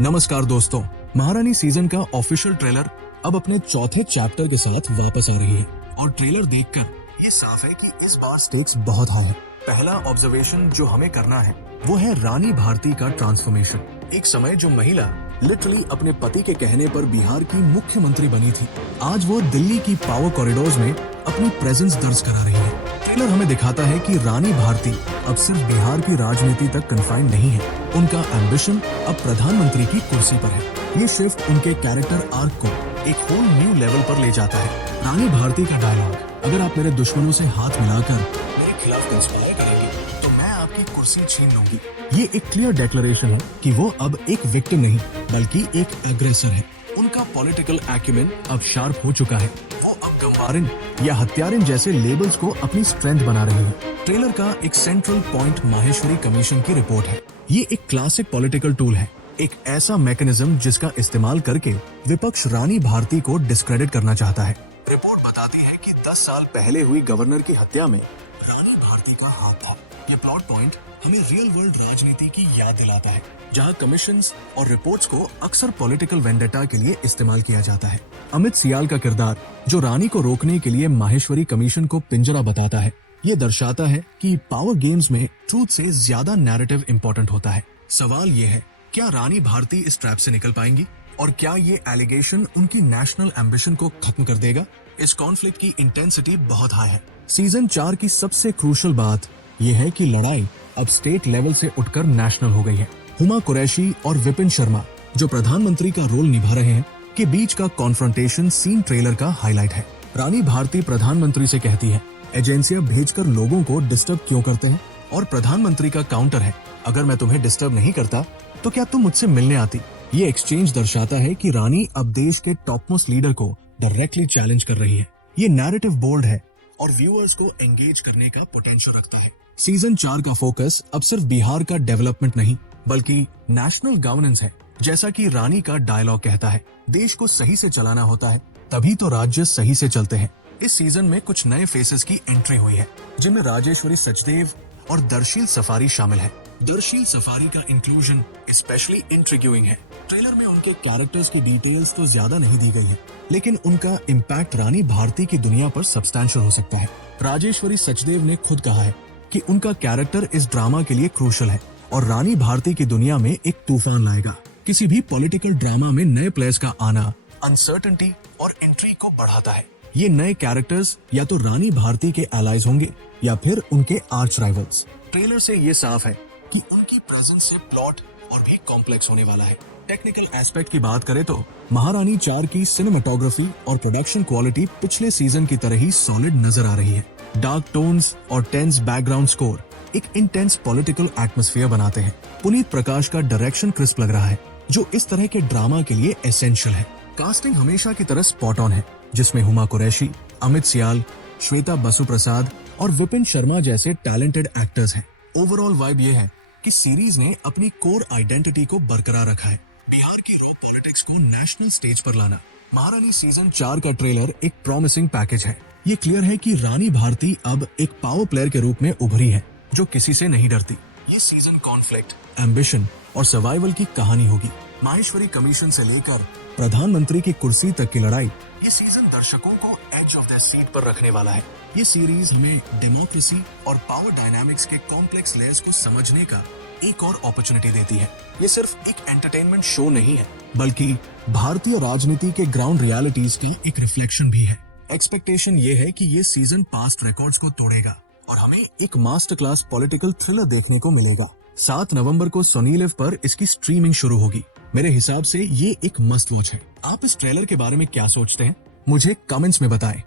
नमस्कार दोस्तों, महारानी सीजन का ऑफिशियल ट्रेलर अब अपने चौथे चैप्टर के साथ वापस आ रही है और ट्रेलर देखकर ये साफ है कि इस बार स्टेक्स बहुत हाई है। पहला ऑब्जर्वेशन जो हमें करना है वो है रानी भारती का ट्रांसफॉर्मेशन। एक समय जो महिला लिटरली अपने पति के कहने पर बिहार की मुख्यमंत्री बनी थी, आज वो दिल्ली की पावर कॉरिडोर्स में अपनी प्रेजेंस दर्ज करा रही है। ट्रेलर हमें दिखाता है कि रानी भारती अब सिर्फ बिहार की राजनीति तक कन्फाइंड नहीं है, उनका एम्बिशन अब प्रधानमंत्री की कुर्सी पर है। ये शिफ्ट उनके कैरेक्टर आर्क को एक होल न्यू लेवल पर ले जाता है। रानी भारती का डायलॉग, अगर आप मेरे दुश्मनों से हाथ मिलाकर मेरे खिलाफ कंस्पायर करेंगे तो मैं आपकी कुर्सी छीन लूंगी। ये एक क्लियर डिक्लेरेशन है कि वो अब एक विक्टिम नहीं बल्कि एक एग्रेसर है। उनका पॉलिटिकल एक्यूमेन अब शार्प हो चुका है। वो अब कंबारिन या हत्यारिन जैसे लेबल्स को अपनी स्ट्रेंथ बना रही है। ट्रेलर का एक सेंट्रल पॉइंट माहेश्वरी कमीशन की रिपोर्ट है। ये एक क्लासिक पॉलिटिकल टूल है, एक ऐसा मैकेनिज्म जिसका इस्तेमाल करके विपक्ष रानी भारती को डिस्क्रेडिट करना चाहता है। रिपोर्ट बताती है कि 10 साल पहले हुई गवर्नर की हत्या में रानी भारती का हाथ था। ये प्लॉट पॉइंट हमें रियल वर्ल्ड राजनीति की याद दिलाता है, जहां कमीशंस और रिपोर्ट्स को अक्सर पॉलिटिकल वेंडेटा के लिए इस्तेमाल किया जाता है। अमित सियाल का किरदार जो रानी को रोकने के लिए माहेश्वरी कमीशन को पिंजरा बताता है, ये दर्शाता है कि पावर गेम्स में ट्रूथ से ज्यादा नैरेटिव इम्पोर्टेंट होता है। सवाल ये है, क्या रानी भारती इस ट्रैप से निकल पाएंगी और क्या ये एलिगेशन उनकी नेशनल एम्बिशन को खत्म कर देगा? इस कॉन्फ्लिक्ट की इंटेंसिटी बहुत हाई है। सीजन 4 की सबसे क्रूशियल बात यह है कि लड़ाई अब स्टेट लेवल से उठकर नेशनल हो गई है। हुमा कुरैशी और विपिन शर्मा जो प्रधानमंत्री का रोल निभा रहे हैं के बीच का कॉन्फ्रंटेशन सीन ट्रेलर का हाईलाइट है। रानी भारती प्रधानमंत्री से कहती है, एजेंसियां भेजकर लोगों को डिस्टर्ब क्यों करते हैं? और प्रधानमंत्री का काउंटर है, अगर मैं तुम्हें डिस्टर्ब नहीं करता तो क्या तुम मुझसे मिलने आती? ये एक्सचेंज दर्शाता है कि रानी अब देश के टॉप मोस्ट लीडर को डायरेक्टली चैलेंज कर रही है। ये नैरेटिव बोल्ड है और व्यूअर्स को एंगेज करने का पोटेंशियल रखता है। सीजन 4 का फोकस अब सिर्फ बिहार का डेवलपमेंट नहीं बल्कि नेशनल गवर्नेंस है। जैसा कि रानी का डायलॉग कहता है, देश को सही से चलाना होता है तभी तो राज्य सही से चलते हैं। इस सीजन में कुछ नए फेसेस की एंट्री हुई है, जिनमें राजेश्वरी सचदेव और दर्शील सफारी शामिल है। दर्शील सफारी का इंक्लूजन स्पेशली इंट्रिग्यूइंग है। ट्रेलर में उनके कैरेक्टर्स की डिटेल्स तो ज्यादा नहीं दी गई है, लेकिन उनका इम्पैक्ट रानी भारती की दुनिया पर सब्सटैंशियल हो सकता है। राजेश्वरी सचदेव ने खुद कहा है कि उनका कैरेक्टर इस ड्रामा के लिए क्रूशियल है और रानी भारती की दुनिया में एक तूफान लाएगा। किसी भी पॉलिटिकल ड्रामा में नए प्लेयर्स का आना अनसर्टेनिटी और इंट्रीग को बढ़ाता है। ये नए कैरेक्टर्स या तो रानी भारती के एलाइज होंगे या फिर उनके आर्च राइवल्स। ट्रेलर से ये साफ है कि उनकी प्रेजेंस से प्लॉट और भी कॉम्प्लेक्स होने वाला है। टेक्निकल एस्पेक्ट की बात करें तो महारानी 4 की सिनेमेटोग्राफी और प्रोडक्शन क्वालिटी पिछले सीजन की तरह ही सॉलिड नजर आ रही है। डार्क टोन्स और टेंस बैकग्राउंड स्कोर एक इंटेंस पॉलिटिकल एटमॉस्फेयर बनाते हैं। पुनीत प्रकाश का डायरेक्शन क्रिस्प लग रहा है, जो इस तरह के ड्रामा के लिए एसेंशियल है। कास्टिंग हमेशा की तरह स्पॉट ऑन है, जिसमें हुमा कुरैशी, अमित सियाल, श्वेता बसु प्रसाद और विपिन शर्मा जैसे टैलेंटेड एक्टर्स हैं। ओवरऑल वाइब ये है कि सीरीज ने अपनी कोर आइडेंटिटी को बरकरार रखा है, बिहार की रॉ पॉलिटिक्स को नेशनल स्टेज पर लाना। महारानी सीजन 4 का ट्रेलर एक प्रॉमिसिंग पैकेज है। ये क्लियर है कि रानी भारती अब एक पावर प्लेयर के रूप में उभरी है, जो किसी से नहीं डरती। ये सीजन कॉन्फ्लिक्ट, एम्बिशन और सर्वाइवल की कहानी होगी। माहेश्वरी कमीशन से लेकर प्रधानमंत्री की कुर्सी तक की लड़ाई, ये सीजन दर्शकों को एज ऑफ द सीट पर रखने वाला है। ये सीरीज हमें डेमोक्रेसी और पावर डायनामिक्स के कॉम्प्लेक्स लेयर्स को समझने का एक और अपॉर्चुनिटी देती है। ये सिर्फ एक एंटरटेनमेंट शो नहीं है, बल्कि भारतीय राजनीति के ग्राउंड रियलिटीज की एक रिफ्लेक्शन भी है। एक्सपेक्टेशन ये है कि ये सीजन पास्ट रिकॉर्ड्स को तोड़ेगा और हमें एक मास्टर क्लास पॉलिटिकल थ्रिलर देखने को मिलेगा। 7 नवंबर को सोनी लिव पर इसकी स्ट्रीमिंग शुरू होगी। मेरे हिसाब से ये एक मस्ट वॉच है। आप इस ट्रेलर के बारे में क्या सोचते हैं? मुझे कमेंट्स में बताएं।